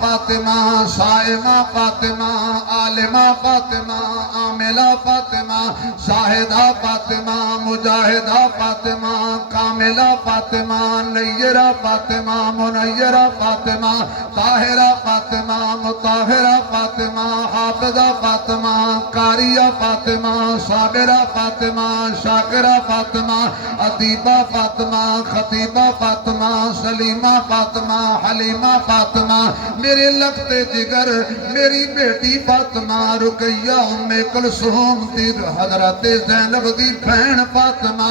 फातिमा, साइमा फातिमा, आलिमा फातिमा, आमिला फातिमा, शाहिदा फातिमा, मुजाहिदा फातिमा, कामिला फातिमा, नय्यरा फातिमा, मुनय्यरा फातिमा, ताहिरा फातिमा, मुताहिरा फातिमा, हाफिजा फातिमा, कारिया फातिमा, साबिरा फातिमा, शाकिरा फातिमा, अदीबा फातिमा, खतीबा फातिमा, सलीमा फातिमा, हलीमा फातिमा, मेरे लगते जिगर मेरी बेटी फातिमा, रुकैया उम्मे कुलसूम दी हजरत ज़ैनब दी बहन फातिमा,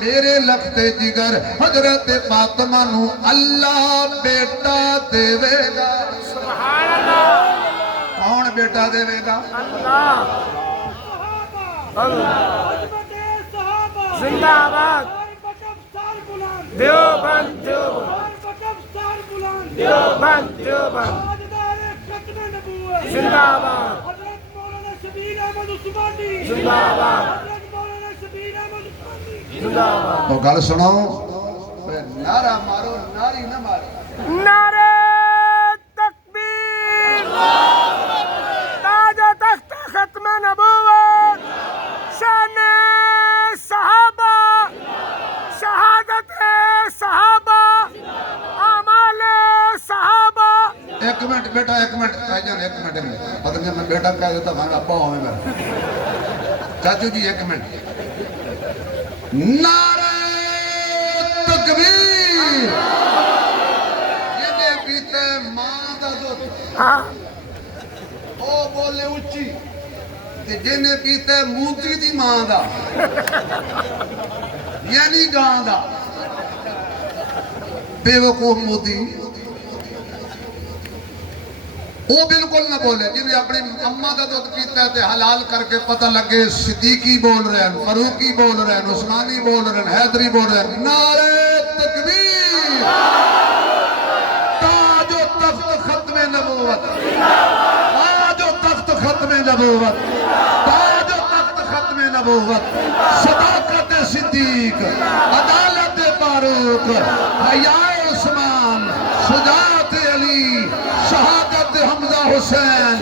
मेरे लगते जिगर हजरत फातिमा नू अल्लाह बेटा देवेगा। सुभान अल्लाह। कौन बेटा देवेगा? अल्लाह। जिंदाबाद देवबंद, देवबंद, देवबंद जिंदाबाद, जिंदाबाद, जिंदाबाद। तो गल सुनो, नारा मारो, नारी न मारो। नारे तकबीर, ताज तख्त खत्म नबूवत, शान सहाबा, शहादत सहाबा, आमाल सहाबा। एक मिनट बेटा, एक मिनट भाईजान, एक मिनट पता नहीं मैं बेटा कह देता भाई अब्बा हो मैं। चाचू जी एक मिनट। नारे तकबीर। ये पीते मां दा दुध, हाँ ओ बोले उच्ची, ते जिन्हें पीते मूती दी मां दा यानी गां दा। बेवकूफ मोदी वो बिल्कुल ना बोले। जिन्हें अपनी अम्मा का दुध पीता है हलाल करके पता लगे सिद्दीकी बोल रहे हैं, फरूकी बोल रहे हैं, उस्मानी बोल रहे हैं, हैदरी बोल रहे हैं। नारे तकबीर। ताजो तख्त खत्म नबूवत, ताजो तख्त खत्म नबूवत, ताजो तख्त खत्म नबूवत, सदाकत सिद्दीक, अदालत फारूक, हयाए उस्मान, शुजाअत अली, शहादत हमजा हुसैन।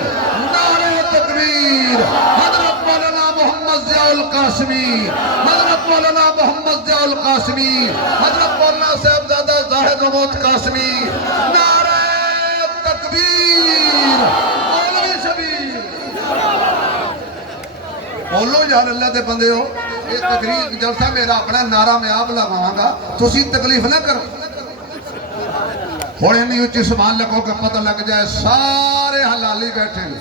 नारे तकबीर। हजरत मौलाना मोहम्मद ज़ियाउल कासमी, हजरत मौलाना मोहम्मद ज़ियाउल कासमी, हजरत मौलाना साहबजादा ज़ाहिद महमूद कासमी। नारे तकबीर। मौलवी शबीर बोलो यार, अल्लाह दे बंदे हो। ये तकरीर जलसा मेरा अपना नारा मैं आप लगावांगा, तुसी तकलीफ ना करो। हुणे नहीं उच्ची समान लगो कि पता लग जाए सारे हलाली बैठे ने,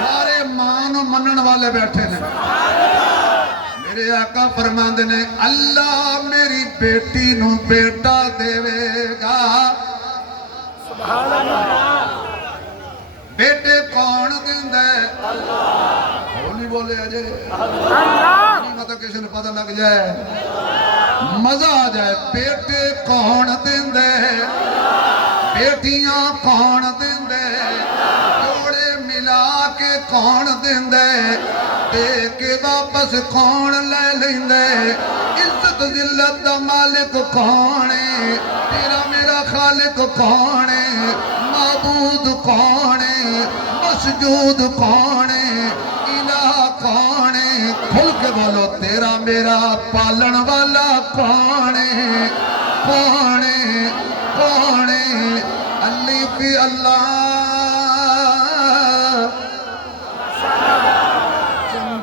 सारे मां नूं मनण वाले बैठे ने। मेरे आका फरमांदे ने अल्लाह मेरी बेटी नूं बेटा देवेगा। सुभान अल्लाह। बेटे कौन दिंदा है? अल्लाह। बोली बोले अजे अल्लाह, मतलब किसी ने पता लग जाए मजा आ जाए। बेटे कौन देंदे, बेटियां कौन देंदे, जोड़े मिला के कौन देंदे, दे के वापस कौन ले लेंदे। इज्जत जिल्लत दा मालिक कौन है? तेरा मेरा खालिक कौन है? माबूद कौन है? मसजूद कौन है? इलाह कौन है? खुल के बोलो, तेरा मेरा पालन वाला कौन है? कौन है? कौन है? अल्ली भी अल्लाह,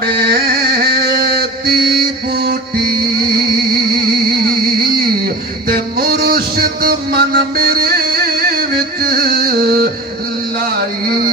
बेटी बूटी ते मुर्शिद मन मेरे विच लाई।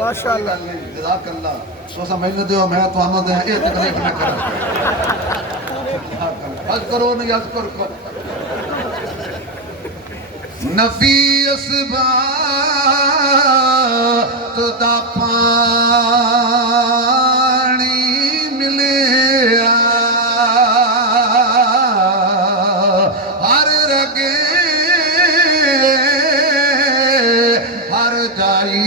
माशाअल्लाह। जज़ाकल्लाह तुसा मैनू दियो मैं तुहानू दे ये तकलीफ ना कर बस करो नहीं अज़कर कर नफी असबात दा पानी मिलिया हर रगे हर जाई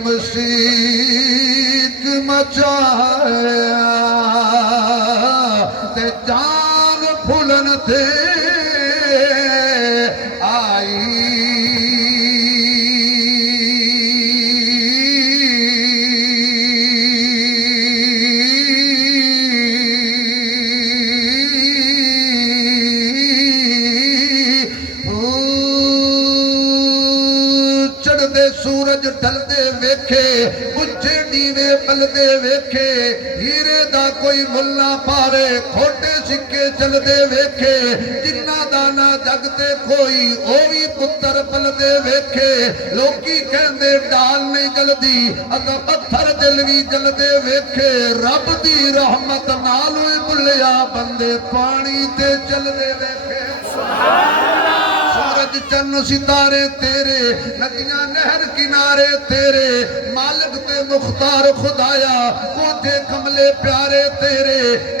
मसीक मचाया ते जान फुलन थे आई चढ़दे सूरज ढलदे वेखे बुझे दीवे बलदे वेखे हीरे दा कोई मुल ना पावे खोटे सिक्के चलदे वेखे जिन्ना दा ना जगते कोई ओ भी पुत्र पलदे वेखे लोकी कहंदे डाल नहीं जलदी अदा पत्थर दिल भी जलदे वेखे रब दी रहमत नाल ही बुलिया बंदे पानी ते चलदे वेखे सूरज चन्न सितारे तेरे नदियां नहर किनारे तेरे मालिक ते मुख्तार खुदाया कोठे कमले प्यारे तेरे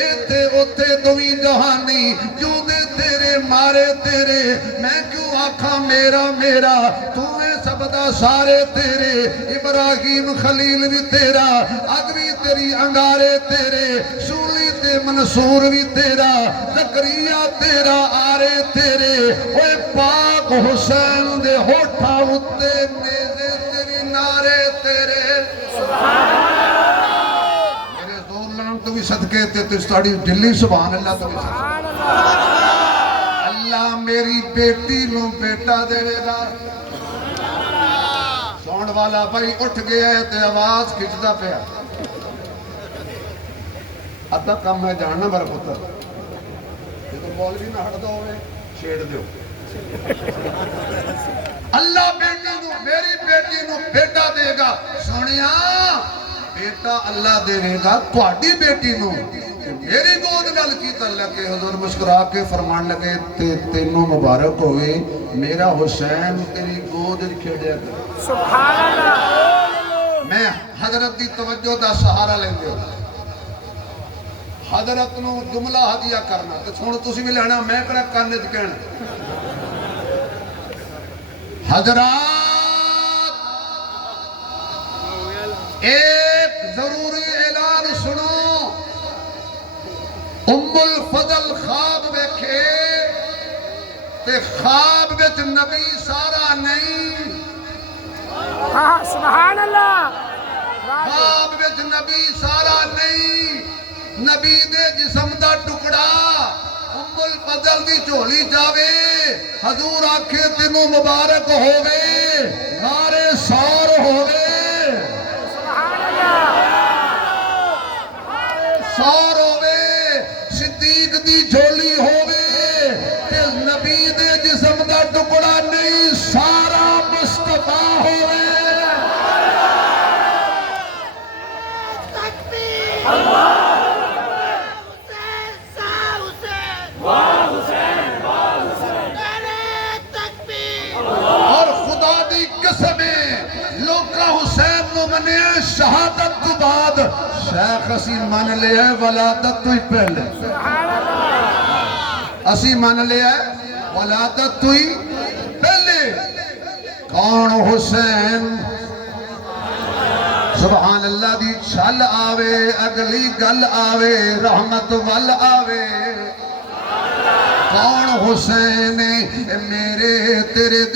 इथे उथे दुई जहानी जूदे तेरे मारे तेरे मैं क्यों आखा मेरा मेरा तू है सबदा सारे तेरे इब्राहिम खलील भी तेरा अग भी तेरी अंगारे तेरे सूली ते मंसूर भी तेरा जकरिया तेरा आरे तेरे ओए पाक हुसैन दे होठा उत्ते नेज़े तेरी नारे तेरे मेरे जोर लान तो भी सदके ते तुसाड़ी दिल्ली सुभान अल्लाह तो भी अल्लाह मेरी बेटी नु बेटा देवेगा सौण वाला भाई उठ गया है ते आवाज खिंचदा पिया अद्धा काम मैं जानना मेरा पुत्र जो मौलवी ना हटदा होवे छेड़ दियो अल्लाह बेटी नु मेरी बेटी नु बेटा देगा सोनिया बेटा अल्लाह देगा तुम्हारी बेटी नु मेरी गोद गल की लगे हुजूर मुस्कुरा के फरमान लगे तेनों मुबारक होवे मेरा हुसैन तेरी गोद खेड़िया सुभान अल्लाह मैं हजरत दी तवज्जो दा सहारा लेंदे हजरत नु जुमला हदिया करना ते हुण तुसी भी लेना मैं कड़ा काने च कहना हजरात एक जरूरी ऐलान सुनो उम्मुल फजल ख्वाब वेखे ते ख्वाब विच नबी सारा नहीं हाँ सुभान अल्लाह ख्वाब विच नबी सारा नहीं नबी दे जिस्म दा टुकड़ा उम्मुल फजल दी झोली जावे हजूर आखे तेनू मुबारक होवे नारे सौर होवे सौर होवे सिद्दीक दी झोली होवे ते नबी दे जिस्म दा टुकड़ा नहीं सारा मुस्तफा होवे शहादत तो बाद शेख असी मान लिया वलादत तो ही पहले असी मान लिया वलादत तो ही पहले कौन हुसैन सुभान अल्लाह दी छल आवे अगली गल आवे रहमत वल आवे कौन हुसैन मेरे तेरे